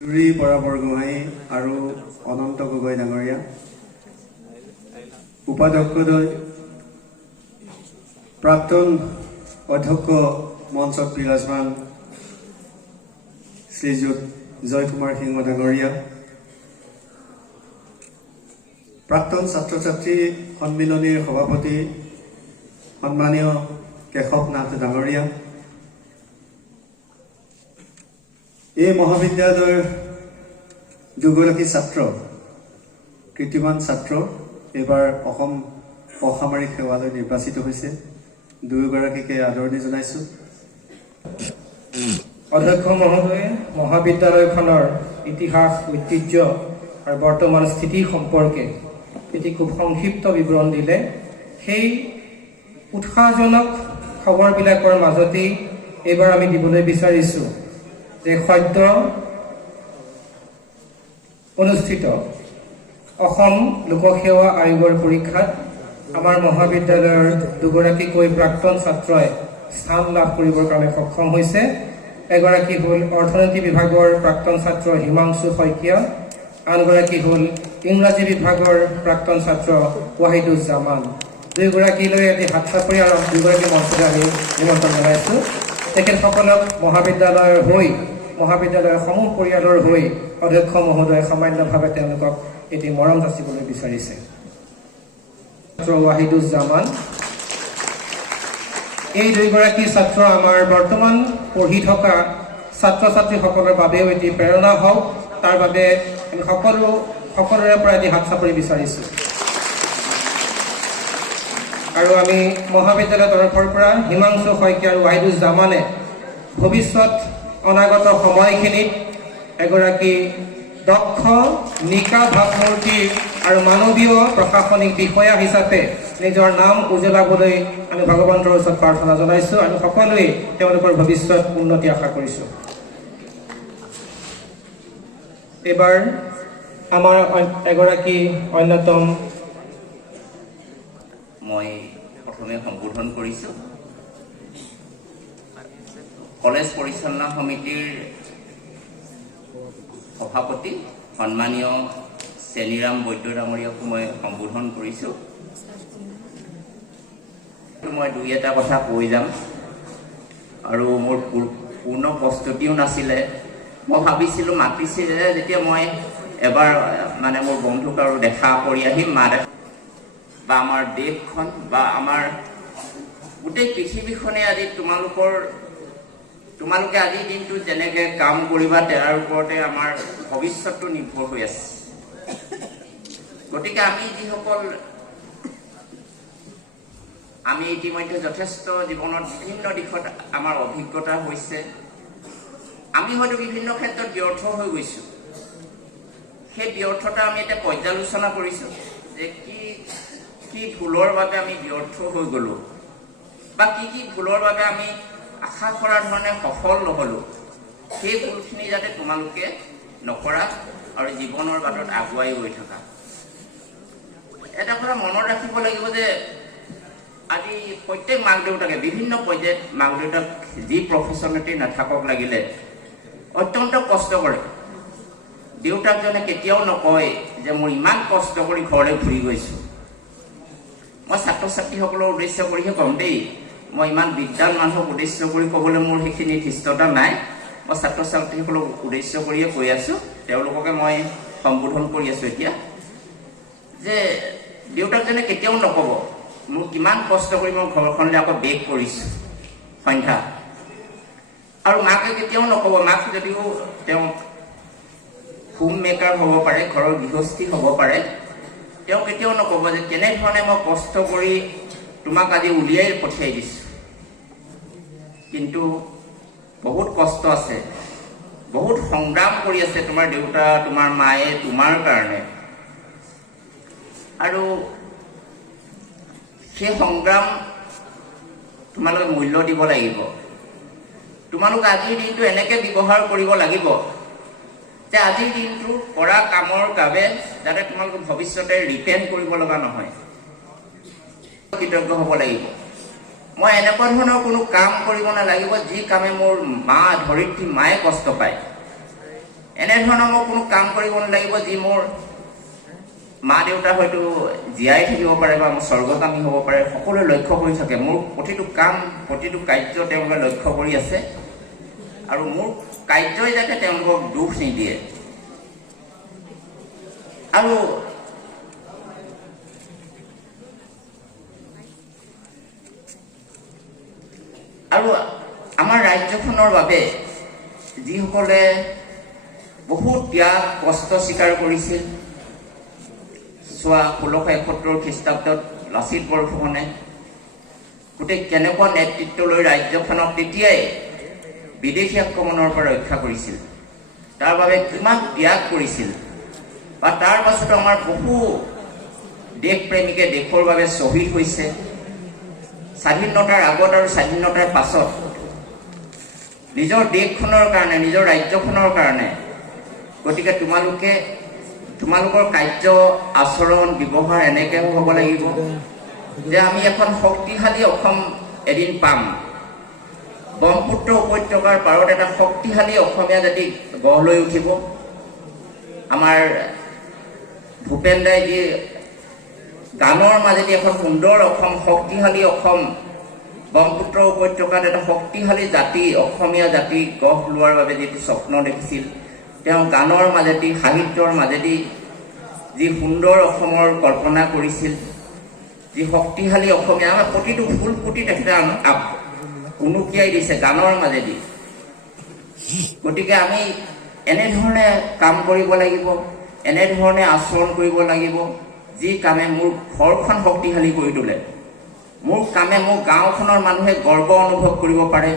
জুৰি বৰা বৰগোহাঁই আৰু অনন্ত গগৈ ডাঙৰীয়া, উপাধ্যক্ষদ্বয়, প্ৰাক্তন অধ্যক্ষ মঞ্চত বিৰাজমান শ্ৰীযুত জয় কুমাৰ সিংহ ডাঙৰীয়া, প্ৰাক্তন ছাত্ৰ ছাত্ৰী সন্মিলনীৰ সভাপতি সন্মানীয় কেশৱ নাথ ডাঙৰীয়া, এই মহাবিদ্যালয়ৰ দুগৰাকী ছাত্ৰ, কীৰ্তিমান ছাত্ৰ এইবাৰ অসম অসামৰিক সেৱালৈ নিৰ্বাচিত হৈছে, দুয়োগৰাকীকে আদৰণি জনাইছোঁ। অধ্যক্ষ মহোদয়ে মহাবিদ্যালয়খনৰ ইতিহাস, ঐতিহ্য আৰু বৰ্তমান স্থিতি সম্পৰ্কে এটি খুব সংক্ষিপ্ত বিৱৰণ দিলে। সেই উৎসাহজনক খবৰবিলাকৰ মাজতেই এইবাৰ আমি দিবলৈ বিচাৰিছোঁ যে সদ্য অনুষ্ঠিত অসম লোকসেৱা আয়োগৰ পৰীক্ষাত আমাৰ মহাবিদ্যালয়ৰ দুগৰাকীকৈ প্ৰাক্তন ছাত্ৰই স্থান লাভ কৰিবৰ কাৰণে সক্ষম হৈছে। এগৰাকী হ'ল অৰ্থনীতি বিভাগৰ প্ৰাক্তন ছাত্ৰ হিমাংশু শইকীয়া, আনগৰাকী হ'ল ইংৰাজী বিভাগৰ প্ৰাক্তন ছাত্ৰ ৱাহিদুজ্জামান। দুয়োগৰাকীলৈ এটি হাত চাপৰি আৰু দুয়োগৰাকী মঞ্চলৈ আমি নিমন্ত্ৰণ জনাইছোঁ। তেখেতসকলক মহাবিদ্যালয়ৰ সমূহ পৰিয়ালৰ হৈ অধ্যক্ষ মহোদয়ে সামান্যভাৱে তেওঁলোকক এটি মৰম যাচিবলৈ বিচাৰিছে। ছাত্ৰ ৱাহিদুজ্জামান, এই দুয়োগৰাকী ছাত্ৰ আমাৰ বৰ্তমান পঢ়ি থকা ছাত্ৰ ছাত্ৰীসকলৰ বাবেও এটি প্ৰেৰণা হওক, তাৰ বাবে আমি সকলোৰে পৰা এটি হাত চাপৰি বিচাৰিছোঁ। আৰু আমি মহাবিদ্যালয়ৰ তৰফৰ পৰা হিমাংশু শইকীয়া আৰু ৱাহিদুজ্জামানে ভৱিষ্যত অনাগত সময়খিনিত এগৰাকী দক্ষ, নিকা ভাৱমূৰ্তি আৰু মানৱীয় প্ৰশাসনিক বিষয়া হিচাপে নিজৰ নাম উজ্বলাবলৈ আমি ভগৱন্তৰ ওচৰত প্ৰাৰ্থনা জনাইছোঁ আৰু সকলোৱে তেওঁলোকৰ ভৱিষ্যত উন্নতি আশা কৰিছোঁ। এইবাৰ আমাৰ এগৰাকী অন্যতম মই প্ৰথমে সম্বোধন কৰিছোঁ। কলেজ পৰিচালনা সমিতিৰ সভাপতি সন্মানীয় চেনিৰাম বৈদ্য ডাঙৰীয়াকো মই সম্বোধন কৰিছোঁ। মই দুই এটা কথা কৈ যাম আৰু মোৰ পূৰ্ণ প্ৰস্তুতিও নাছিলে। মই ভাবিছিলোঁ মাতিছিলে যেতিয়া মই এবাৰ মানে মোৰ বন্ধুক আৰু দেখা কৰি আহিম, বা আমাৰ দেশখন বা আমাৰ গোটেই পৃথিৱীখনে আজি তোমালোকে আজিৰ দিনটোত যেনেকৈ কাম কৰিবা তাৰ ওপৰতে আমাৰ ভৱিষ্যতটো নিৰ্ভৰ হৈ আছে। গতিকে আমি ইতিমধ্যে যথেষ্ট জীৱনত বিভিন্ন দিশত আমাৰ অভিজ্ঞতা হৈছে। আমি হয়তো বিভিন্ন ক্ষেত্ৰত ব্যৰ্থ হৈ গৈছোঁ। সেই ব্যৰ্থতা আমি এতিয়া পৰ্যালোচনা কৰিছোঁ যে কি ভুলৰ বাবে আমি ব্যৰ্থ হৈ গ'লোঁ, বা কি ভুলৰ বাবে আমি আশা কৰাৰ ধৰণে সফল নহ'লোঁ। সেই ভুলখিনি যাতে তোমালোকে নকৰা আৰু জীৱনৰ বাটত আগুৱাই গৈ থকা। এটা কথা মনত ৰাখিব লাগিব যে আজি প্ৰত্যেক মাক দেউতাকে বিভিন্ন পৰ্যায়ত মাক দেউতাক যি প্ৰফেশ্যনতে নাথাকক লাগিলে অত্যন্ত কষ্ট কৰে। দেউতাকজনে কেতিয়াও নকয় যে মোৰ ইমান কষ্ট কৰি ঘৰলৈ ঘূৰি গৈছোঁ। মই ছাত্ৰ ছাত্ৰীসকলৰ উদ্দেশ্য কৰিহে ক'ম দেই, মই ইমান বিদ্যান মানুহক উদ্দেশ্য কৰি ক'বলৈ মোৰ সেইখিনি ধৃষ্টতা নাই। মই ছাত্ৰ ছাত্ৰীসকলক উদ্দেশ্য কৰিয়ে কৈ আছোঁ, তেওঁলোককে মই সম্বোধন কৰি আছোঁ এতিয়া, যে দেউতাকজনে কেতিয়াও নক'ব মোৰ কিমান কষ্ট কৰি মই ঘৰখনলৈ আকৌ বেক কৰিছোঁ সন্ধ্যা। আৰু মাকে কেতিয়াও নক'ব, মাক যদিও তেওঁ হোম মেকাৰ হ'ব পাৰে, ঘৰৰ গৃহস্থী হ'ব পাৰে, তেওঁ কেতিয়াও নক'ব যে কেনেধৰণে মই কষ্ট কৰি তোমাক আজি উলিয়াই পঠিয়াই দিছোঁ। কিন্তু বহুত কষ্ট আছে, বহুত সংগ্ৰাম কৰি আছে তোমাৰ দেউতা, তোমাৰ মায়ে তোমাৰ কাৰণে। আৰু সেই সংগ্ৰাম তোমালোকে মূল্য দিব লাগিব। তোমালোকে আজিৰ দিনটো এনেকৈ ব্যৱহাৰ কৰিব লাগিব যে আজিৰ দিনটো কৰা কামৰ বাবে যাতে তোমালোকে ভৱিষ্যতে ৰিপেণ্ট কৰিব লগা নহয়, কৃতজ্ঞ হ'ব লাগিব। মই এনেকুৱা ধৰণৰ কোনো কাম কৰিব নালাগিব যি কামে মোৰ মা ধৰিত্ৰী মায়ে কষ্ট পায়। এনেধৰণৰ মই কোনো কাম কৰিব নালাগিব যি মোৰ মা দেউতা হয়তো জীয়াই থাকিব পাৰে বা মোৰ স্বৰ্গগামী হ'ব পাৰে, সকলোৱে লক্ষ্য কৰি থাকে। মোৰ প্ৰতিটো কাম প্ৰতিটো কাৰ্য তেওঁলোকে লক্ষ্য কৰি আছে আৰু মোৰ কাৰ্যই যাতে তেওঁলোকক দুখ নিদিয়ে। আৰু আমাৰ ৰাজ্যখনৰ বাবে যিসকলে বহুত ত্যাগ কষ্ট স্বীকাৰ কৰিছিল, চোৱা 1671 খ্ৰীষ্টাব্দত লাচিত বৰফুকনে গোটেই কেনেকুৱা নেতৃত্ব লৈ ৰাজ্যখনক তেতিয়াই বিদেশী আক্ৰমণৰ পৰা ৰক্ষা কৰিছিল, তাৰ বাবে কিমান ত্যাগ কৰিছিল। বা তাৰ পাছতো আমাৰ বহু দেশপ্ৰেমিকে দেশৰ বাবে শ্বহীদ হৈছে, স্বাধীনতাৰ আগত আৰু স্বাধীনতাৰ পাছত নিজৰ দেশখনৰ কাৰণে নিজৰ ৰাজ্যখনৰ কাৰণে। গতিকে তোমালোকৰ কাৰ্য আচৰণ ব্যৱহাৰ এনেকৈ হ'ব লাগিব যে আমি এখন শক্তিশালী অসম এদিন পাম। ব্ৰহ্মপুত্ৰ উপত্যকাৰ পাৰত এটা শক্তিশালী অসমীয়া জাতি গঢ় লৈ উঠিব। আমাৰ ভূপেন দাই যি গানৰ মাজেদি এখন সুন্দৰ অসম, শক্তিশালী অসম, ব্ৰহ্মপুত্ৰ উপত্যকাত এটা শক্তিশালী জাতি, অসমীয়া জাতি গঢ় লোৱাৰ বাবে যিটো স্বপ্ন দেখিছিল, তেওঁ গানৰ মাজেদি সাহিত্যৰ মাজেদি যি সুন্দৰ অসমৰ কল্পনা কৰিছিল, যি শক্তিশালী অসমীয়া, আমাৰ প্ৰতিটো ফুল ফুটি তেখেতে উনুকিয়াই দিছে গানৰ মাজেদি। গতিকে আমি এনেধৰণে কাম কৰিব লাগিব, এনেধৰণে আচৰণ কৰিব লাগিব যি কামে মোৰ ঘৰখন শক্তিশালী কৰি তোলে, মোৰ কামে মোৰ গাঁওখনৰ মানুহে গৰ্ব অনুভৱ কৰিব পাৰে,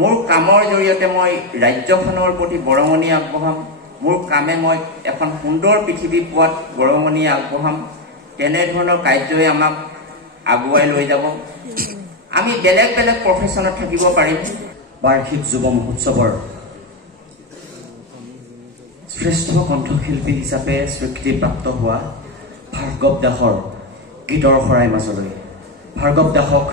মোৰ কামৰ জৰিয়তে মই ৰাজ্যখনৰ প্ৰতি বৰঙণি আগবঢ়াম, মোৰ কামে মই এখন সুন্দৰ পৃথিৱী পোৱাত বৰঙণি আগবঢ়াম। তেনেধৰণৰ কাৰ্যই আমাক আগুৱাই লৈ যাব। আমি বেলেগ বেলেগ প্ৰফেশ্যনত থাকিব পাৰিম। বাৰ্ষিক যুৱ মহোৎসৱৰ শ্ৰেষ্ঠ কণ্ঠশিল্পী হিচাপে স্বীকৃতিপ্ৰাপ্ত হোৱা ভাৰ্গৱ দাসৰ গীতৰ শৰাই মাজলৈ ভাৰ্গৱ দাসক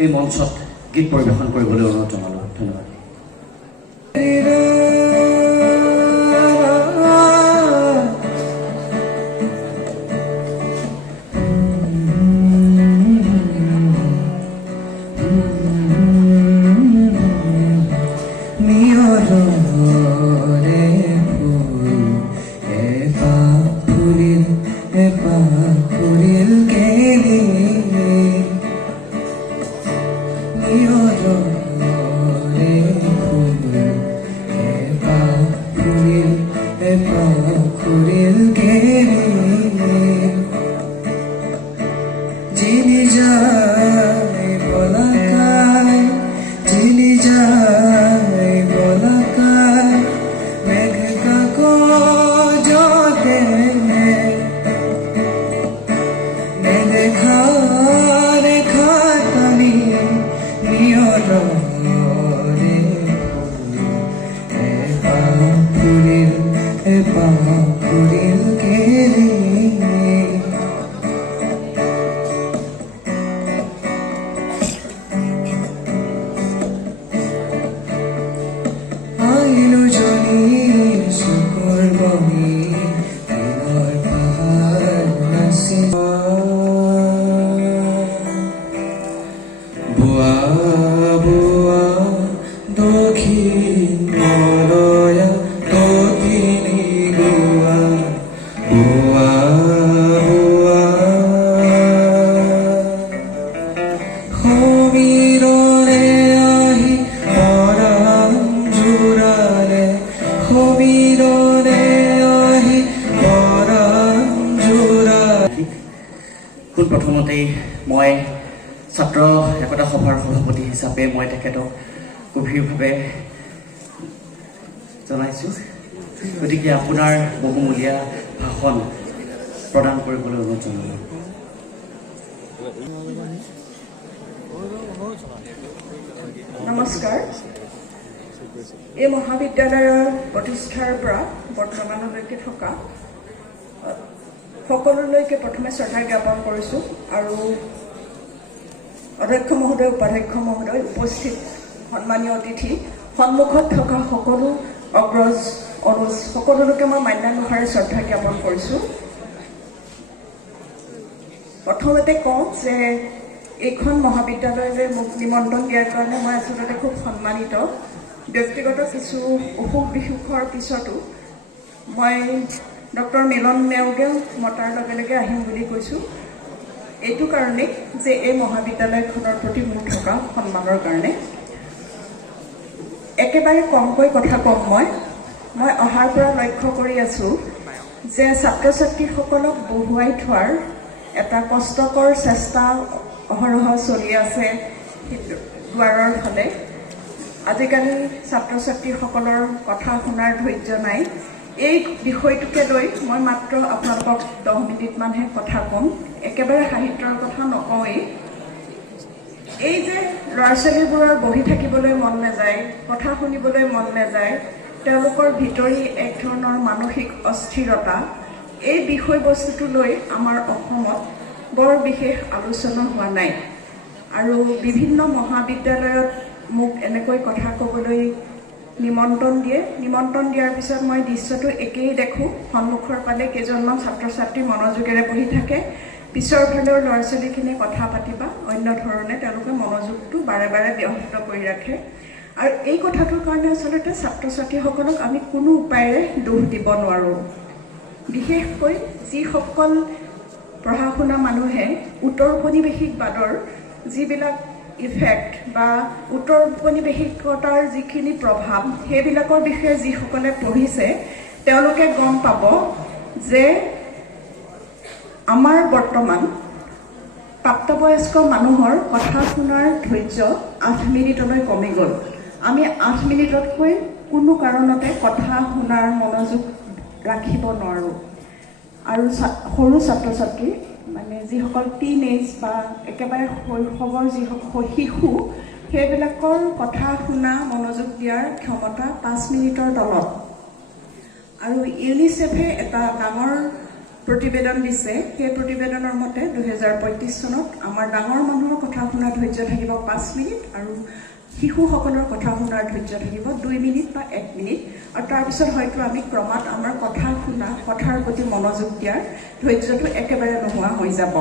এই মঞ্চত গীত পৰিৱেশন কৰিবলৈ অনুৰোধ জনালোঁ। ধন্যবাদ। প্ৰথমতেই মই ছাত্ৰ একতা সভাৰ সভাপতি হিচাপে মই তেখেতক গভীৰভাৱে জনাইছোঁ। গতিকে আপোনাৰ বহুমূলীয়া ভাষণ প্ৰদান কৰিবলৈ অনুৰোধ জনালোঁ। নমস্কাৰ। এই মহাবিদ্যালয়ৰ প্ৰতিষ্ঠাৰ পৰা বৰ্তমানলৈকে থকা সকলোলৈকে প্ৰথমে শ্ৰদ্ধা জ্ঞাপন কৰিছোঁ আৰু অধ্যক্ষ মহোদয়, উপাধ্যক্ষ মহোদয়, উপস্থিত সন্মানীয় অতিথি, সন্মুখত থকা সকলো অগ্ৰজ অনুজ সকলোকে মই মান্যানুসাৰে শ্ৰদ্ধা জ্ঞাপন কৰিছোঁ। প্ৰথমতে কওঁ যে এইখন মহাবিদ্যালয়লৈ মোক নিমন্ত্ৰণ দিয়াৰ কাৰণে মই আচলতে খুব সন্মানিত। ব্যক্তিগত কিছু অসুখ বিসুখৰ পিছতো মই ডক্টৰ মিলন নেওগে মতাৰ লগে লগে আহিম বুলি কৈছোঁ। এইটো কাৰণেই যে এই মহাবিদ্যালয়খনৰ প্ৰতি মোৰ থকা সন্মানৰ কাৰণে। একেবাৰে কমকৈ কথা কম। মই অহাৰ পৰা লক্ষ্য কৰি আছোঁ যে ছাত্ৰ ছাত্ৰীসকলক বহুৱাই থোৱাৰ এটা কষ্টকৰ চেষ্টা অহৰহ চলি আছে দুৱাৰৰ ফালে। আজিকালি ছাত্ৰ ছাত্ৰীসকলৰ কথা শুনাৰ ধৈৰ্য নাই। এই বিষয়টোকে লৈ মই মাত্ৰ আপোনালোকক 10 মিনিটমানহে কথা ক'ম। একেবাৰে সাহিত্যৰ কথা নকওঁৱেই। এই যে ল'ৰা ছোৱালীবোৰৰ বহি থাকিবলৈ মন নাযায়, কথা শুনিবলৈ মন নাযায়, তেওঁলোকৰ ভিতৰি এক ধৰণৰ মানসিক অস্থিৰতা, এই বিষয়বস্তুটো লৈ আমাৰ অসমত বৰ বিশেষ আলোচনা হোৱা নাই। আৰু বিভিন্ন মহাবিদ্যালয়ত মোক এনেকৈ কথা ক'বলৈ নিমন্ত্ৰণ দিয়ে। নিমন্ত্ৰণ দিয়াৰ পিছত মই দৃশ্যটো একেই দেখোঁ। সন্মুখৰ ফালে কেইজনমান ছাত্ৰ ছাত্ৰী মনোযোগেৰে বহি থাকে, পিছৰ ফালেও ল'ৰা ছোৱালীখিনিয়ে কথা পাতিবা অন্য ধৰণে তেওঁলোকে মনোযোগটো বাৰে বাৰে ব্যাহত কৰি ৰাখে। আৰু এই কথাটোৰ কাৰণে আচলতে ছাত্ৰ ছাত্ৰীসকলক আমি কোনো উপায়েৰে দোষ দিব নোৱাৰোঁ। বিশেষকৈ যিসকল পঢ়া শুনা মানুহে উত্তৰ উপনিৱেশিকবাদৰ যিবিলাক ইফেক্ট বা উত্তৰ উপনিৱেশিকতাৰ যিখিনি প্ৰভাৱ, সেইবিলাকৰ বিষয়ে যিসকলে পঢ়িছে তেওঁলোকে গম পাব যে আমাৰ বৰ্তমান প্ৰাপ্তবয়স্ক মানুহৰ কথা শুনাৰ ধৈৰ্য 8 মিনিটলৈ কমি গ'ল। আমি 8 মিনিটতকৈ কোনো কাৰণতে কথা শুনাৰ মনোযোগ ৰাখিব নোৱাৰোঁ। আৰু সৰু ছাত্ৰ ছাত্ৰী মানে যিসকল টিনেজ বা একেবাৰে শৈশৱৰ যিসকল শিশু, সেইবিলাকৰ কথা শুনা মনোযোগ দিয়াৰ ক্ষমতা 5 মিনিটৰ তলত। আৰু ইউনিচেফে এটা ডাঙৰ প্ৰতিবেদন দিছে। সেই প্ৰতিবেদনৰ মতে 2035 চনত আমাৰ ডাঙৰ মানুহৰ কথা শুনাৰ ধৈৰ্য থাকিব 5 মিনিট আৰু শিশুসকলৰ কথা শুনাৰ ধৈৰ্য থাকিব 2 মিনিট বা 1 মিনিট। আৰু তাৰপিছত হয়তো আমি ক্ৰমাৎ আমাৰ কথা শুনা, কথাৰ প্ৰতি মনোযোগ দিয়াৰ ধৈৰ্যটো একেবাৰে নোহোৱা হৈ যাব।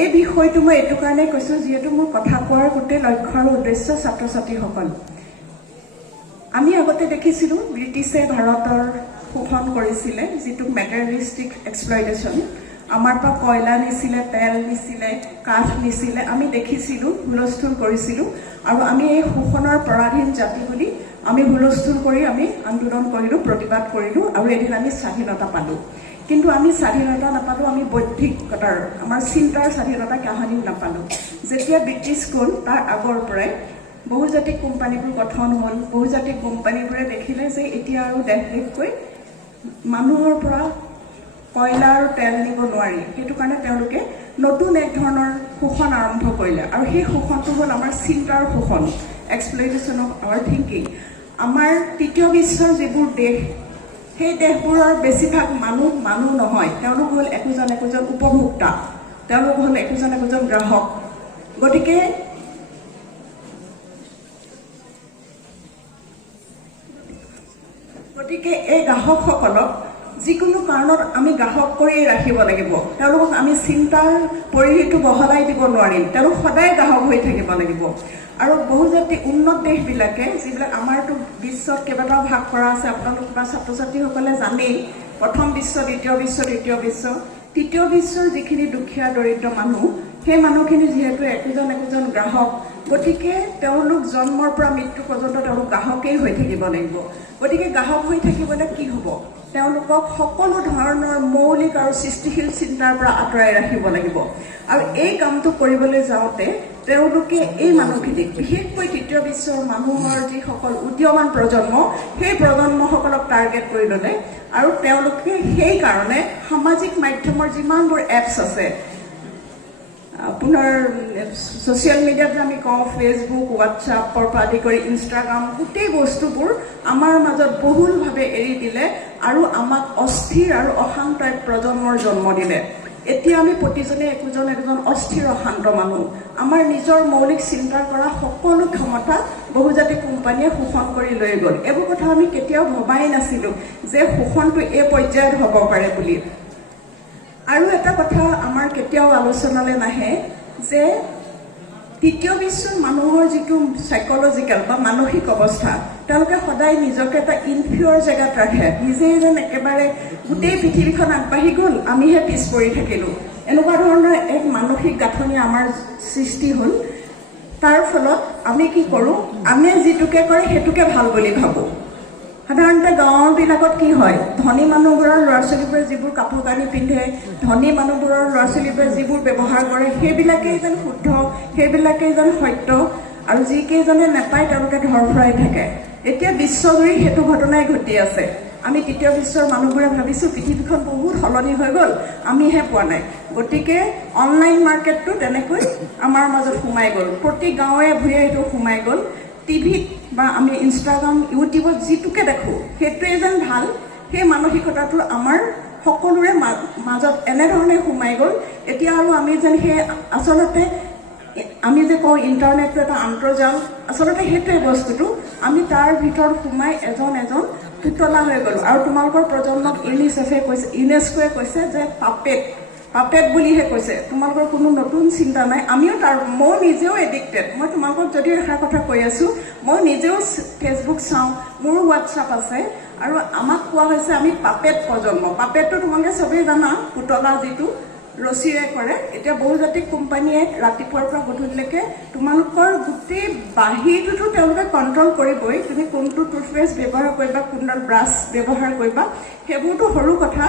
এই বিষয়টো মই এইটো কাৰণেই কৈছোঁ যিহেতু মোৰ কথা কোৱাৰ গোটেই লক্ষ্য আৰু উদ্দেশ্য ছাত্ৰ ছাত্ৰীসকল। আমি আগতে দেখিছিলোঁ ব্ৰিটিছে ভাৰতৰ শোষণ কৰিছিলে, যিটো মেটেৰিয়েলিষ্টিক এক্সপ্লইটেশ্যন। আমাৰ পৰা কয়লা নিছিলে, তেল নিছিলে, কাঠ নিছিলে, আমি দেখিছিলোঁ, হুলস্থুল কৰিছিলোঁ। আৰু আমি এই শোষণৰ পৰাধীন জাতি বুলি আমি হুলস্থুল কৰি আমি আন্দোলন কৰিলোঁ, প্ৰতিবাদ কৰিলোঁ, আৰু এদিন আমি স্বাধীনতা পালোঁ। কিন্তু আমি স্বাধীনতা নাপালোঁ, আমি বৌদ্ধিকতাৰ, আমাৰ চিন্তাৰ স্বাধীনতা কাহানিও নাপালোঁ। যেতিয়া ব্ৰিটিছ গ'ল তাৰ আগৰ পৰাই বহুজাতিক কোম্পানীবোৰ গঠন হ'ল। বহুজাতিক কোম্পানীবোৰে দেখিলে যে এতিয়া আৰু দেশকৈ মানুহৰ পৰা কয়লা আৰু তেল নিব নোৱাৰি। সেইটো কাৰণে তেওঁলোকে নতুন এক ধৰণৰ শোষণ আৰম্ভ কৰিলে। আৰু সেই শোষণটো হ'ল আমাৰ চিন্তাৰ শোষণ, এক্সপ্লইটেশ্যন অফ আৱাৰ থিংকিং। আমাৰ তৃতীয় বিশ্বৰ যিবোৰ দেশ, সেই দেশবোৰৰ বেছিভাগ মানুহ নহয়, তেওঁলোক হ'ল একোজন উপভোক্তা, তেওঁলোক হ'ল একোজন গ্ৰাহক। গতিকে এই গ্ৰাহকসকলক যিকোনো কাৰণত আমি গ্ৰাহক কৰিয়েই ৰাখিব লাগিব। তেওঁলোকক আমি চিন্তাৰ পৰিধিটো বহলাই দিব নোৱাৰিম, তেওঁলোক সদায় গ্ৰাহক হৈ থাকিব লাগিব। আৰু বহুজাতিক উন্নত দেশবিলাকে, যিবিলাক আমাৰতো বিশ্বত কেইবাটাও ভাগ কৰা আছে, আপোনালোক বা ছাত্ৰ ছাত্ৰীসকলে জানেই, প্ৰথম বিশ্ব, দ্বিতীয় বিশ্ব, তৃতীয় বিশ্ব। তৃতীয় বিশ্বৰ যিখিনি দুখীয়া দৰিদ্ৰ মানুহ, সেই মানুহখিনি যিহেতু একোজন গ্ৰাহক, গতিকে তেওঁলোক জন্মৰ পৰা মৃত্যু পৰ্যন্ত তেওঁলোক গ্ৰাহকেই হৈ থাকিব লাগিব। গতিকে গ্ৰাহক হৈ থাকিবলৈ কি হ'ব? তেওঁলোকক সকলো ধৰণৰ মৌলিক আৰু সৃষ্টিশীল চিন্তাৰ পৰা আঁতৰাই ৰাখিব লাগিব। আৰু এই কামটো কৰিবলৈ যাওঁতে তেওঁলোকে এই মানুহখিনিক, বিশেষকৈ তৃতীয় বিশ্বৰ মানুহৰ যিসকল উদীয়মান প্ৰজন্ম, সেই প্ৰজন্মসকলক টাৰ্গেট কৰি ল'লে। আৰু তেওঁলোকে সেইকাৰণে সামাজিক মাধ্যমৰ যিমানবোৰ এপছ আছে, আপোনাৰ ছ'চিয়েল মিডিয়াত আমি কওঁ ফেচবুক, হোৱাটছআপৰ পৰা আদি কৰি ইনষ্টাগ্ৰাম, গোটেই বস্তুবোৰ আমাৰ মাজত বহুলভাৱে এৰি দিলে আৰু আমাক অস্থিৰ আৰু অশান্ত এক প্ৰজন্মৰ জন্ম দিলে। এতিয়া আমি প্ৰতিজনে একোজন অস্থিৰ অশান্ত মানুহ। আমাৰ নিজৰ মৌলিক চিন্তা কৰা সকলো ক্ষমতা বহুজাতিক কোম্পানীয়ে শোষণ কৰি লৈ গ'ল। এইবোৰ কথা আমি কেতিয়াও ভবাই নাছিলোঁ যে শোষণটো এই পৰ্যায়ত হ'ব পাৰে বুলি। আৰু এটা কথা আমাৰ কেতিয়াও আলোচনালৈ নাহে যে তৃতীয় বিশ্বৰ মানুহৰ যিটো চাইকলজিকেল বা মানসিক অৱস্থা, তেওঁলোকে সদায় নিজকে এটা ইনফিয়ৰ জেগাত ৰাখে। নিজেই যেন একেবাৰে গোটেই পৃথিৱীখন আগবাঢ়ি গ'ল, আমিহে পিছ পৰি থাকিলোঁ, এনেকুৱা ধৰণৰ এক মানসিক গাঁথনি আমাৰ সৃষ্টি হ'ল। তাৰ ফলত আমি কি কৰোঁ, আমি যিটোকে কৰে সেইটোকে ভাল বুলি ভাবোঁ। সাধাৰণতে গাঁৱবিলাকত কি হয়, ধনী মানুহবোৰৰ ল'ৰা ছোৱালীবোৰে যিবোৰ কাপোৰ কানি পিন্ধে, ধনী মানুহবোৰৰ ল'ৰা ছোৱালীবোৰে যিবোৰ ব্যৱহাৰ কৰে, সেইবিলাকেই যেন শুদ্ধ, সেইবিলাকেই যেন সত্য, আৰু যিকেইজনে নাপায় তেওঁলোকে ধৰফৰাই থাকে। এতিয়া বিশ্বজুৰি সেইটো ঘটনাই ঘটি আছে। আমি তৃতীয় বিশ্বৰ মানুহবোৰে ভাবিছোঁ পৃথিৱীখন বহুত সলনি হৈ গ'ল, আমিহে পোৱা নাই। গতিকে অনলাইন মাৰ্কেটটো তেনেকৈ আমাৰ মাজত সোমাই গ'ল, প্ৰতি গাঁৱে ভূঞে সেইটো সোমাই গ'ল। টিভিত বা আমি ইনষ্টাগ্ৰাম ইউটিউবত যিটোকে দেখোঁ সেইটোৱে যেন ভাল, সেই মানসিকতাটো আমাৰ সকলোৰে মাজত এনেধৰণে সোমাই গ'ল। এতিয়া আৰু আমি যেন সেই আচলতে আমি যে কওঁ ইণ্টাৰনেটটো এটা আন্তৰ্জাল, আচলতে সেইটোৱে বস্তুটো। আমি তাৰ ভিতৰত সোমাই এজন পুতলা হৈ গ'লোঁ। আৰু তোমালোকৰ প্ৰজন্মক ইউনেস্কোৱে কৈছে যে পাপেট বুলিহে কৈছে, তোমালোকৰ কোনো নতুন চিন্তা নাই। মই নিজেও এডিক্টেড। মই তোমালোকক যদিও এষাৰ কথা কৈ আছোঁ, মই নিজেও ফেচবুক চাওঁ, মোৰো হোৱাটছআপ আছে, আৰু আমাক কোৱা হৈছে আমি পাপেট প্ৰজন্ম। পাপেটটো তোমালোকে চবেই জানা, পুতলা যিটো ৰছীৰে কৰে। এতিয়া বহুজাতিক কোম্পানীয়ে ৰাতিপুৱাৰ পৰা গধূলিলৈকে তোমালোকৰ গোটেই বাহিৰটোতো তেওঁলোকে কণ্ট্ৰল কৰিবই, তুমি কোনটো টুথপেষ্ট ব্যৱহাৰ কৰিবা, কোনডাল ব্ৰাছ ব্যৱহাৰ কৰিবা, সেইবোৰতো সৰু কথা।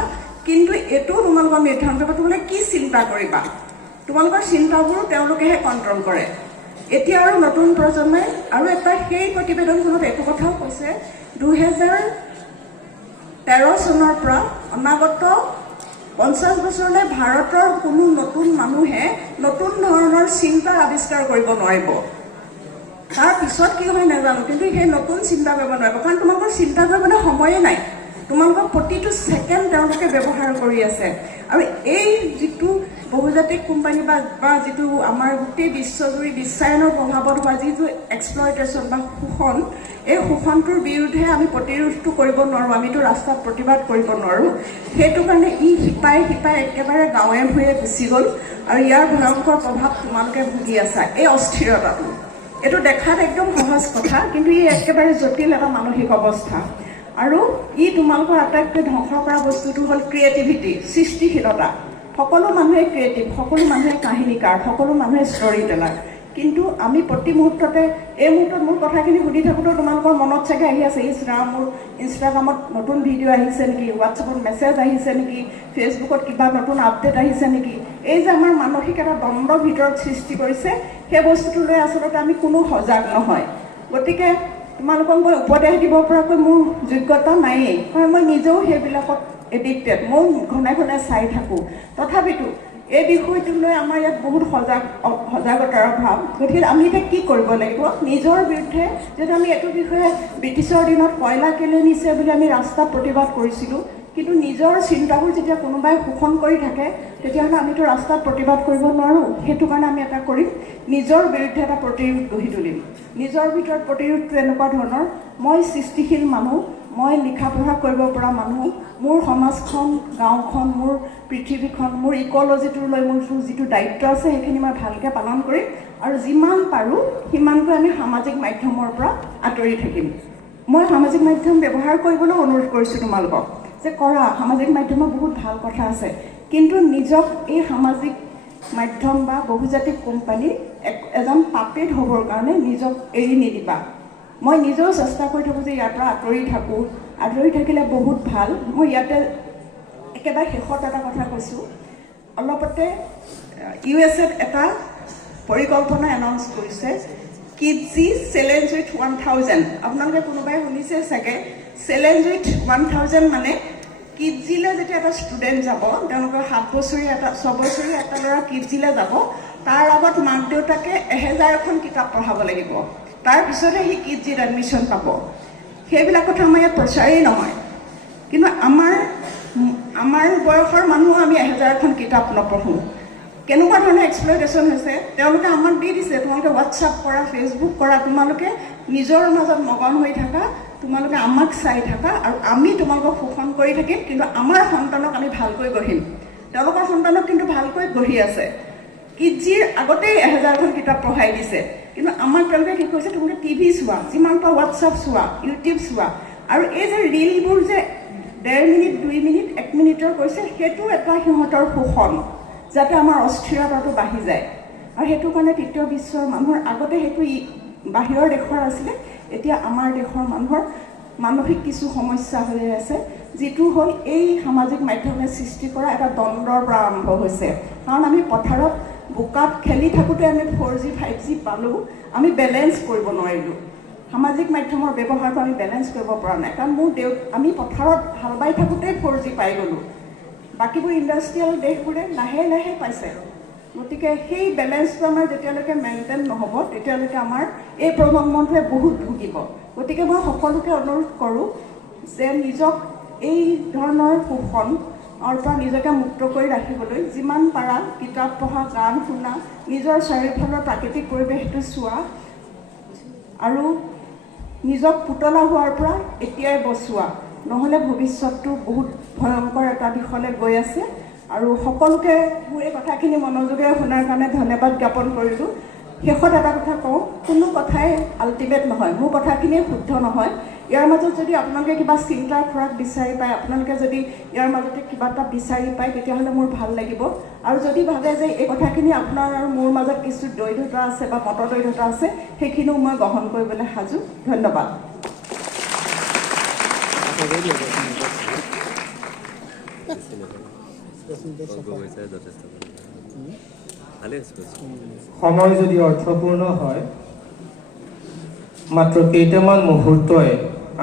কিন্তু এইটোও তোমালোকৰ নিৰ্ধাৰণ কৰিব, তোমালোকে কি চিন্তা কৰিবা, তোমালোকৰ চিন্তাবোৰো তেওঁলোকেহে কণ্ট্ৰল কৰে। এতিয়া আৰু নতুন প্ৰজন্মই আৰু এটা সেই প্ৰতিবেদনখনত এইটো কথাও কৈছে, 2013 চনৰ পৰা অনাগত 50 বছৰলৈ ভাৰতৰ কোনো নতুন মানুহে নতুন ধৰণৰ চিন্তাৰ আৱিষ্কাৰ কৰিব নোৱাৰিব। তাৰ পিছত কি হয় নাজানো, কিন্তু সেই নতুন চিন্তা কৰিব নোৱাৰিব, কাৰণ তোমালোকৰ চিন্তা কৰিবলৈ সময়ে নাই। তোমালোকৰ প্ৰতিটো ছেকেণ্ড তেওঁলোকে ব্যৱহাৰ কৰি আছে। আৰু এই যিটো বহুজাতিক কোম্পানী বা যিটো আমাৰ গোটেই বিশ্বজুৰি বিশ্বায়নৰ প্ৰভাৱত হোৱা যিটো এক্সপ্লইটেশ্যন বা শোষণ, এই শোষণটোৰ বিৰুদ্ধে আমি প্ৰতিৰোধটো কৰিব নোৱাৰোঁ, আমিতো ৰাস্তাত প্ৰতিবাদ কৰিব নোৱাৰোঁ। সেইটো কাৰণে শিপাই একেবাৰে গাঁৱে ভূঞে গুচি গ'ল। আৰু ইয়াৰ ভয়ংকৰ প্ৰভাৱ তোমালোকে ভুগি আছা, এই অস্থিৰতাটো। এইটো দেখাত একদম সহজ কথা, কিন্তু ই একেবাৰে জটিল এটা মানসিক অৱস্থা। আৰু ই তোমালোকৰ আটাইতকৈ ধ্বংস কৰা বস্তুটো হ'ল ক্ৰিয়েটিভিটি, সৃষ্টিশীলতা। সকলো মানুহে ক্ৰিয়েটিভ, সকলো মানুহে কাহিনীকাৰ, সকলো মানুহে ষ্টৰী টেলাৰ। কিন্তু আমি প্ৰতি মুহূৰ্ততে, এই মুহূৰ্তত মোৰ কথাখিনি সুধি থাকোঁতেও তোমালোকৰ মনত চাগে আহি আছে, মোৰ ইনষ্টাগ্ৰামত নতুন ভিডিঅ' আহিছে নেকি, হোৱাটছএপত মেছেজ আহিছে নেকি, ফেচবুকত কিবা নতুন আপডেট আহিছে নেকি। এই যে আমাৰ মানসিক এটা দ্বন্দ্বৰ ভিতৰত সৃষ্টি কৰিছে, সেই বস্তুটো লৈ আচলতে আমি কোনো সজাগ নহয়। গতিকে তোমালোকক মই উপদেশ দিব পৰাকৈ মোৰ যোগ্যতা নায়েই, কাৰণ মই নিজেও সেইবিলাকত এডিক্টেড, মই ঘনে চাই থাকোঁ। তথাপিতো এই বিষয়টোক লৈ আমাৰ ইয়াত বহুত সজাগতাৰ অভাৱ। গতিকে আমি এতিয়া কি কৰিব লাগিব, নিজৰ বিৰুদ্ধে। যদি আমি এইটো বিষয়ে ব্ৰিটিছৰ দিনত কয়লা কেলে নিছে বুলি আমি ৰাস্তাত প্ৰতিবাদ কৰিছিলোঁ, কিন্তু নিজৰ চিন্তাবোৰ যেতিয়া কোনোবাই শোষণ কৰি থাকে, তেতিয়াহ'লে আমিতো ৰাস্তাত প্ৰতিবাদ কৰিব নোৱাৰোঁ। সেইটো কাৰণে আমি এটা কৰিম, নিজৰ বিৰুদ্ধে এটা প্ৰতিৰোধ গঢ়ি তুলিম। নিজৰ ভিতৰত প্ৰতিৰোধটো এনেকুৱা ধৰণৰ, মই সৃষ্টিশীল মানুহ, মই লিখা পঢ়া কৰিব পৰা মানুহ, মোৰ সমাজখন, গাঁওখন, মোৰ পৃথিৱীখন, মোৰ ইক'লজিটোৰ লৈ মোৰ যিটো দায়িত্ব আছে সেইখিনি মই ভালকৈ পালন কৰিম। আৰু যিমান পাৰোঁ সিমানকৈ আমি সামাজিক মাধ্যমৰ পৰা আঁতৰি থাকিম। মই সামাজিক মাধ্যম ব্যৱহাৰ কৰিবলৈ অনুৰোধ কৰিছোঁ তোমালোকক যে কৰা, সামাজিক মাধ্যমত বহুত ভাল কথা আছে, কিন্তু নিজক এই সামাজিক মাধ্যম বা বহুজাতিক কোম্পানী এজন পাপেট হ'বৰ কাৰণে নিজক এৰি নিদিবা। মই নিজেও চেষ্টা কৰি থাকোঁ যে ইয়াৰ পৰা আঁতৰি থাকোঁ, আঁতৰি থাকিলে বহুত ভাল। মই ইয়াতে একেবাৰে শেষত এটা কথা কৈছোঁ, অলপতে USA এটা পৰিকল্পনা এনাউন্স কৰিছে, কিডজি চেলেঞ্জ উইথ 1000। আপোনালোকে কোনোবাই শুনিছে চাগে, চেলেঞ্জ উইথ 1000 মানে কিডজিলৈ যেতিয়া এটা ষ্টুডেণ্ট যাব, তেওঁলোকৰ 6 বছৰীয়া এটা ল'ৰা কিডজিলৈ যাব, তাৰ আগত মাক দেউতাকে 1000খন কিতাপ পঢ়াব লাগিব, তাৰপিছতহে সি কিডজিত এডমিশ্যন পাব। সেইবিলাক কথা আমাৰ ইয়াত প্ৰচাৰেই নহয়। কিন্তু আমাৰ বয়সৰ মানুহ আমি 1000খন কিতাপ নপঢ়োঁ। কেনেকুৱা ধৰণৰ এক্সপ্লইটেশ্যন হৈছে তেওঁলোকে আমাক দি দিছে, তোমালোকে হোৱাটছআপ কৰা, ফেচবুক কৰা, তোমালোকে নিজৰ মাজত মগন হৈ থাকা, তোমালোকে আমাক চাই থাকা আৰু আমি তোমালোকক শোষণ কৰি থাকিম, কিন্তু আমাৰ সন্তানক আমি ভালকৈ গঢ়িম। তেওঁলোকৰ সন্তানক কিন্তু ভালকৈ গঢ়ি আছে। কিডজিৰ আগতেই 1000খন কিতাপ পঢ়াই দিছে, কিন্তু আমাক তেওঁলোকে কি কৈছে, তোমালোকে টিভি চোৱা, যিমান পাৰা হোৱাটছআপ চোৱা, ইউটিউব চোৱা, আৰু এই যে ৰিলবোৰ যে 1.5 মিনিট 2 মিনিট 1 মিনিটৰ কৈছে, সেইটো এটা সিহঁতৰ শোষণ, যাতে আমাৰ অস্থিৰতাটো বাঢ়ি যায়। আৰু সেইটো কাৰণে তৃতীয় বিশ্বৰ মানুহৰ আগতে সেইটো বাহিৰৰ দেশৰ আছিলে, এতিয়া আমাৰ দেশৰ মানুহৰ মানসিক কিছু সমস্যা হৈ আছে, যিটো হ'ল এই সামাজিক মাধ্যমে সৃষ্টি কৰা এটা দ্বন্দ্বৰ পৰা আৰম্ভ হৈছে। কাৰণ আমি পথাৰত বোকাত খেলি থাকোঁতে আমি 4G 5G পালোঁ, আমি বেলেঞ্চ কৰিব নোৱাৰিলোঁ। সামাজিক মাধ্যমৰ ব্যৱহাৰটো আমি বেলেঞ্চ কৰিব পৰা নাই, কাৰণ আমি পথাৰত হাল বাই থাকোঁতেই 4G পাই গ'লোঁ। বাকীবোৰ ইণ্ডাষ্ট্ৰিয়েল দেশবোৰে লাহে লাহে পাইছে। গতিকে সেই বেলেঞ্চটো আমাৰ যেতিয়ালৈকে মেইনটেইন নহ'ব, তেতিয়ালৈকে আমাৰ এই প্ৰজন্মটোৱে বহুত ভুগিব। গতিকে মই সকলোকে অনুৰোধ কৰোঁ যে নিজক এই ধৰণৰ শোষণৰ পৰা নিজকে মুক্ত কৰি ৰাখিবলৈ যিমান পাৰা কিতাপ পঢ়া, গান শুনা, নিজৰ চাৰিওফালৰ প্ৰাকৃতিক পৰিৱেশটো চোৱা আৰু নিজক পুতলা হোৱাৰ পৰা এতিয়াই বচোৱা, নহ'লে ভৱিষ্যতটো বহুত ভয়ংকৰ এটা দিশলৈ গৈ আছে। আৰু সকলোকে মোৰ এই কথাখিনি মনোযোগেৰে শুনাৰ কাৰণে ধন্যবাদ জ্ঞাপন কৰিলোঁ। শেষত এটা কথা কওঁ, কোনো কথাই আল্টিমেট নহয়, মোৰ কথাখিনিয়ে শুদ্ধ নহয়। ইয়াৰ মাজত যদি আপোনালোকে কিবা চিন্তাৰ খোৰাক বিচাৰি পায়, আপোনালোকে যদি ইয়াৰ মাজতে কিবা এটা বিচাৰি পায়, তেতিয়াহ'লে মোৰ ভাল লাগিব। আৰু যদি ভাবে যে এই কথাখিনি আপোনাৰ আৰু মোৰ মাজত কিছু দ্বৈধতা আছে বা মতদ্বৈধতা আছে, সেইখিনিও মই গ্ৰহণ কৰিবলৈ সাজু। ধন্যবাদ। সময় যদি অৰ্থপূৰ্ণ হয়, মাত্ৰ কেইটামান মুহূৰ্তই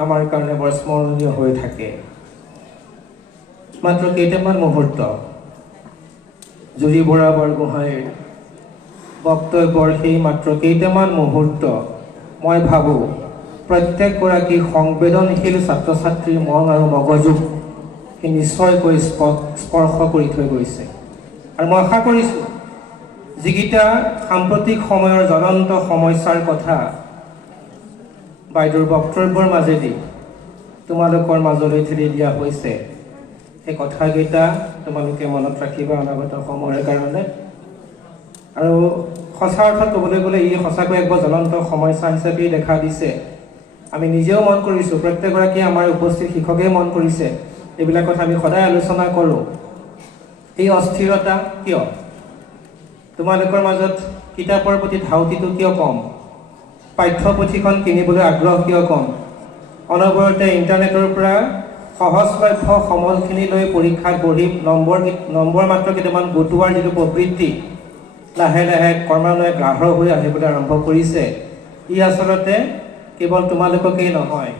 আমাৰ কাৰণে বৰ স্মৰণীয় হৈ থাকে। মাত্ৰ কেইটামান মুহূৰ্ত জুৰি বৰা বৰগোহাঁইৰ বক্তব্যৰ সেই মাত্ৰ কেইটামান মুহূৰ্ত মই ভাবোঁ প্ৰত্যেকগৰাকী সংবেদনশীল ছাত্ৰ ছাত্ৰীৰ মন আৰু মগজুক সি নিশ্চয়কৈ স্পৰ্শ কৰি থৈ গৈছে। আৰু মই আশা কৰিছোঁ যিকেইটা সাম্প্ৰতিক সময়ৰ জ্বলন্ত সমস্যাৰ কথা বাইদেউৰ বক্তব্যৰ মাজেদি তোমালোকৰ মাজলৈ ঠেলি দিয়া হৈছে, সেই কথাকেইটা তোমালোকে মনত ৰাখিবা অনাগত সময়ৰ কাৰণে। আৰু সঁচা অৰ্থত ক'বলৈ গ'লে ই সঁচাকৈ এক বৰ জ্বলন্ত সমস্যা হিচাপেই দেখা দিছে। আমি নিজেও মন কৰিছোঁ, প্ৰত্যেকগৰাকীয়ে আমাৰ উপস্থিত শিক্ষকেই মন কৰিছে, এইবিলাক কথা আমি সদায় আলোচনা কৰোঁ। এই অস্থিৰতা কিয়? তোমালোকৰ মাজত কিতাপৰ প্ৰতি ধাউতিটো কিয় কম? পাঠ্যপুথিখন কিনিবলৈ আগ্ৰহ কিয় কম? অনবৰতে ইণ্টাৰনেটৰ পৰা সহজলভ্য সমলখিনি লৈ পৰীক্ষাত বহি নম্বৰ মাত্ৰ কেইটামান গোটোৱাৰ যিটো প্ৰবৃত্তি লাহে লাহে ক্ৰমান্বয়ে গ্ৰাহ্য হৈ আহিবলৈ আৰম্ভ কৰিছে, ই আচলতে কেৱল তোমালোককেই নহয়,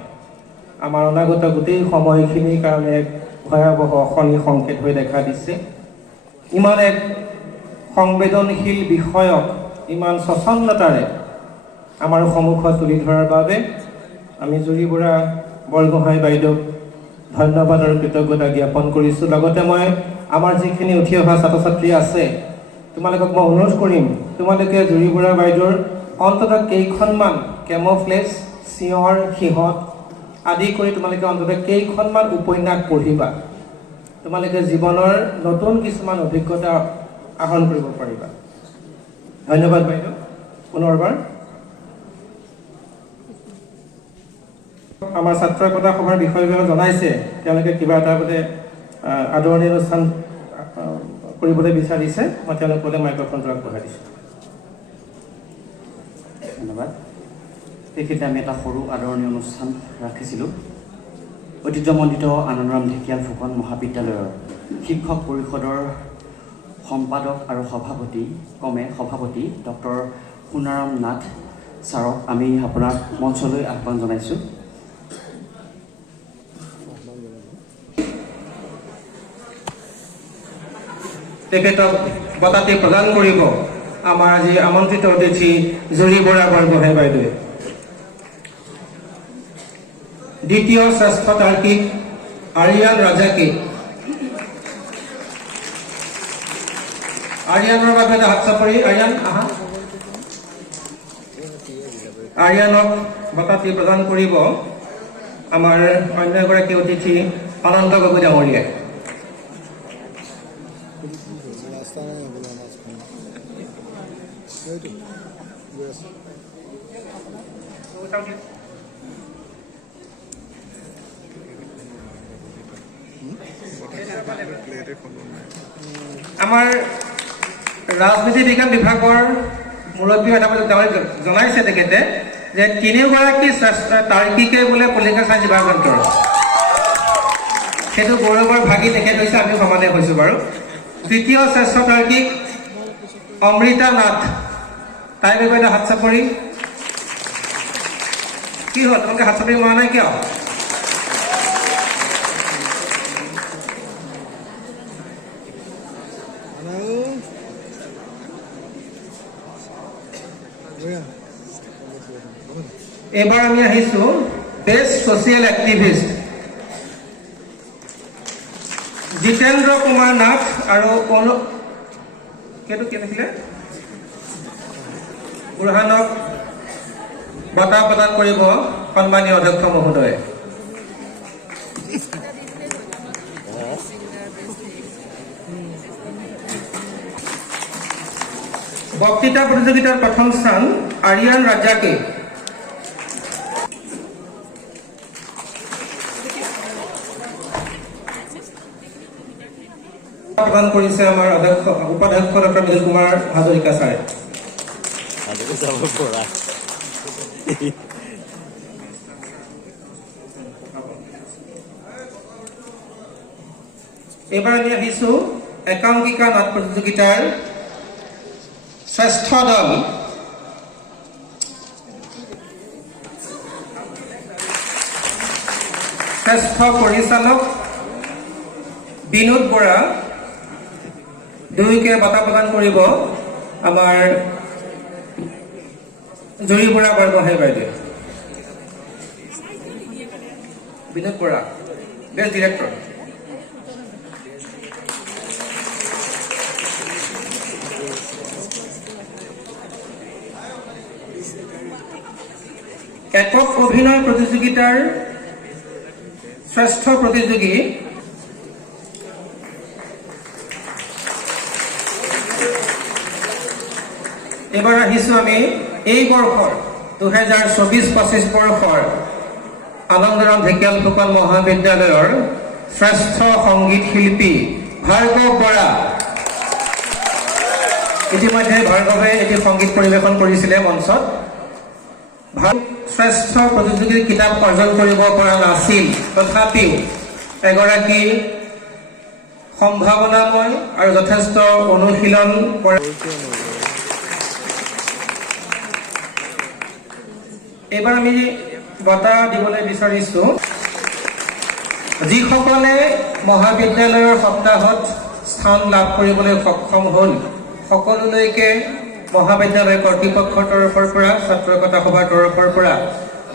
আমাৰ অনাগত গোটেই সময়খিনিৰ কাৰণে এক ভয়াৱহ অশনি সংকেত হৈ দেখা দিছে। ইমান এক সংবেদনশীল বিষয়ক ইমান স্বচ্ছন্দতাৰে আমাৰ সন্মুখত তুলি ধৰাৰ বাবে আমি জুৰি বৰা বৰগোহাঁই বাইদেউক ধন্যবাদ আৰু কৃতজ্ঞতা জ্ঞাপন কৰিছোঁ। লগতে মই আমাৰ যিখিনি উঠি অহা ছাত্ৰ ছাত্ৰী আছে, তোমালোকক মই অনুৰোধ কৰিম, তোমালোকে জুৰি বৰা বাইদেউৰ অন্ততঃ কেইখনমান কেমোফ্লেক্স, চিঞৰ, সিহঁত আদি কৰি তোমালোকে অন্ততঃ কেইখনমান উপন্যাস পঢ়িবা। তোমালোকে জীৱনৰ নতুন কিছুমান অভিজ্ঞতা আহৰণ কৰিব পাৰিবা। ধন্যবাদ বাইদেউ পুনৰবাৰ। আমাৰ ছাত্ৰ একতা সভাৰ বিষয়বিলাক জনাইছে, তেওঁলোকে কিবা এটা বোলে আদৰণি অনুষ্ঠান কৰিবলৈ বিচাৰিছে, মই তেওঁলোকলৈ মাইক্ৰফোনটো আগবঢ়াই দিছোঁ। ধন্যবাদ। তেখেতে আমি এটা সৰু আদৰণি অনুষ্ঠান ৰাখিছিলোঁ। ঐতিহ্যমণ্ডিত আনন্দৰাম ঢেকীয়াল ফুকন মহাবিদ্যালয়ৰ শিক্ষক পৰিষদৰ সম্পাদক আৰু সভাপতি ডক্টৰ সোণাৰাম নাথ ছাৰক আমি আপোনাক মঞ্চলৈ আহ্বান জনাইছোঁ। তেখেতক বঁটাটি প্ৰদান কৰিব আমাৰ আজি আমন্ত্ৰিত অতিথি জুৰি বৰা বৰগোহাঁই বাইদেৱে। দ্বিতীয় শ্ৰেষ্ঠ তাৰ্কিক আৰিয়ান ৰাজাকে আৰিয়ানৰ বাবে এটা হাত চাপৰি। আৰিয়ান আহা। আৰিয়ানক বঁটাটি প্ৰদান কৰিব আমাৰ অন্য এগৰাকী অতিথি অনন্ত গগৈ ডাঙৰীয়াই। আমাৰ ৰাজনীতি বিজ্ঞান বিভাগৰ মুৰব্বী এটা জনাইছে তেখেতে যে 3গৰাকী তাৰ্কিকে বোলে পলিটিকেল চাইন্স ডিপাৰ্টমেণ্টৰ, সেইটো গৌৰৱৰ ভাগি তেখেত হৈছে, আমি সমানে হৈছোঁ বাৰু। তৃতীয় শ্ৰেষ্ঠ তাৰ্কিক অমৃতা নাথ, তাইৰ বাবে এটা হাত চাপৰি। কি হ'ল তোমালোকে হাত চাপৰি মৰা নাই কিয়? এইবাৰ আমি আহিছো best social activist Jitendra Kumar Nath আৰু কি আছিলে বুৰহানক বঁটা প্ৰদান কৰিব সন্মানীয় অধ্যক্ষ মহোদয়। বক্তৃতা প্ৰতিযোগিতাৰ প্ৰথম স্থান আৰিয়ান ৰাজাকে। প্ৰদান কৰিছে আমাৰ উপাধ্যক্ষ ডক্টৰ মৃদুল কুমাৰ হাজৰিকা ছাৰে। এইবাৰ আমি আহিছো একাংকিকা নাট প্ৰতিযোগিতাৰ শ্ৰেষ্ঠ দল। শ্ৰেষ্ঠ পৰিচালক বিনোদ বৰা, দুয়োকে বঁটা প্ৰদান কৰিব আমাৰ জুৰি বৰা বৰগোহাঁই বাইদেউ। Binod Bora best director. একক অভিনয় প্ৰতিযোগিতাৰ শ্ৰেষ্ঠ প্ৰতিযোগী এবাৰ আহিছো আমি এই বৰ্ষৰ 2024-25 বৰ্ষৰ আনন্দৰাম ঢেকিয়াল ফুকন মহাবিদ্যালয়ৰ শ্ৰেষ্ঠ সংগীত শিল্পী ভাৰ্গৱ বৰা। ইতিমধ্যে ভাৰ্গৱে এটি সংগীত পৰিৱেশন কৰিছিলে মঞ্চত। শ্ৰেষ্ঠ প্ৰতিযোগীৰ কিতাপ অৰ্জন কৰিব পৰা নাছিল, তথাপিও এগৰাকী সম্ভাৱনাময় আৰু যথেষ্ট অনুশীলন কৰা। এইবাৰ আমি বঁটা দিবলৈ বিচাৰিছো যিসকলে মহাবিদ্যালয়ৰ সপ্তাহত স্থান লাভ কৰিবলৈ সক্ষম হ'ল, সকলোলৈকে মহাবিদ্যালয় কৰ্তৃপক্ষৰ তৰফৰ পৰা, ছাত্ৰ একতা সভাৰ তৰফৰ পৰা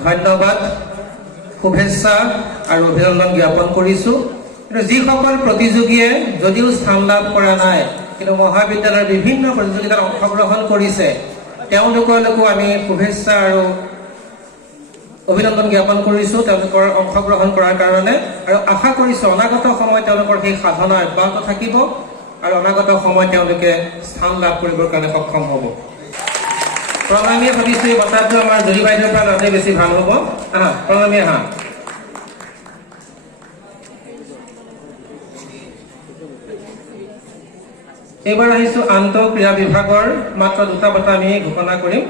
ধন্যবাদ, শুভেচ্ছা আৰু অভিনন্দন জ্ঞাপন কৰিছো। কিন্তু যিসকল প্ৰতিযোগীয়ে যদিও স্থান লাভ কৰা নাই কিন্তু মহাবিদ্যালয়ৰ বিভিন্ন প্ৰতিযোগিতাত অংশগ্ৰহণ কৰিছে, তেওঁলোকলৈকো আমি শুভেচ্ছা আৰু অভিনন্দন জ্ঞাপন কৰিছো তেওঁলোকৰ অংশগ্ৰহণ কৰাৰ কাৰণে, আৰু আশা কৰিছো অনাগত সময়ত তেওঁলোকৰ সেই সাধনা অব্যাহত থাকিব আৰু অনাগত সময়ত তেওঁলোকে স্থান লাভ কৰিবৰ কাৰণে সক্ষম হ'ব। প্ৰণামীয়ে ভাবিছো এই বঁটাটো আমাৰ জুৰি বাইদেউৰ পৰা ল'লে বেছি ভাল হ'ব। প্ৰণামী আহা। এইবাৰ আহিছো আন্তঃ ক্ৰীড়া বিভাগৰ মাত্ৰ দুটা বঁটা আমি ঘোষণা কৰিম।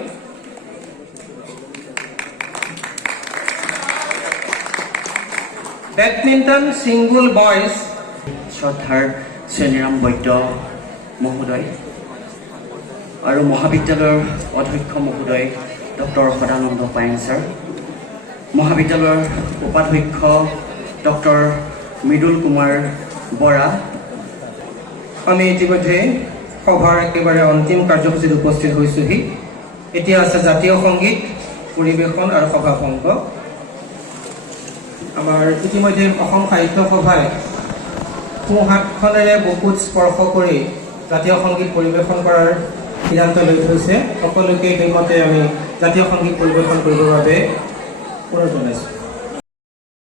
বেডমিণ্টন ছিংগুল বয়জ শ্ৰদ্ধাৰ শ্ৰেণীৰাম বৈদ্য মহোদয় আৰু মহাবিদ্যালয়ৰ অধ্যক্ষ মহোদয় ডক্টৰ সদানন্দ পায়েং ছাৰ, মহাবিদ্যালয়ৰ উপাধ্যক্ষ ডক্টৰ মৃদুল কুমাৰ বৰা। আমি ইতিমধ্যে সভাৰ একেবাৰে অন্তিম কাৰ্যসূচীত উপস্থিত হৈছোহি। এতিয়া আছে জাতীয় সংগীত পৰিৱেশন আৰু সভাভংগ। আমাৰ ইতিমধ্যে অসম সাহিত্য সভাই সোঁহাতখনেৰে বুকুত স্পৰ্শ কৰি জাতীয় সংগীত পৰিৱেশন কৰাৰ সিদ্ধান্ত লৈ থৈছে। সকলোকে সেইমতে আমি জাতীয় সংগীত পৰিৱেশন কৰিবৰ বাবে অনুৰোধ জনাইছোঁ।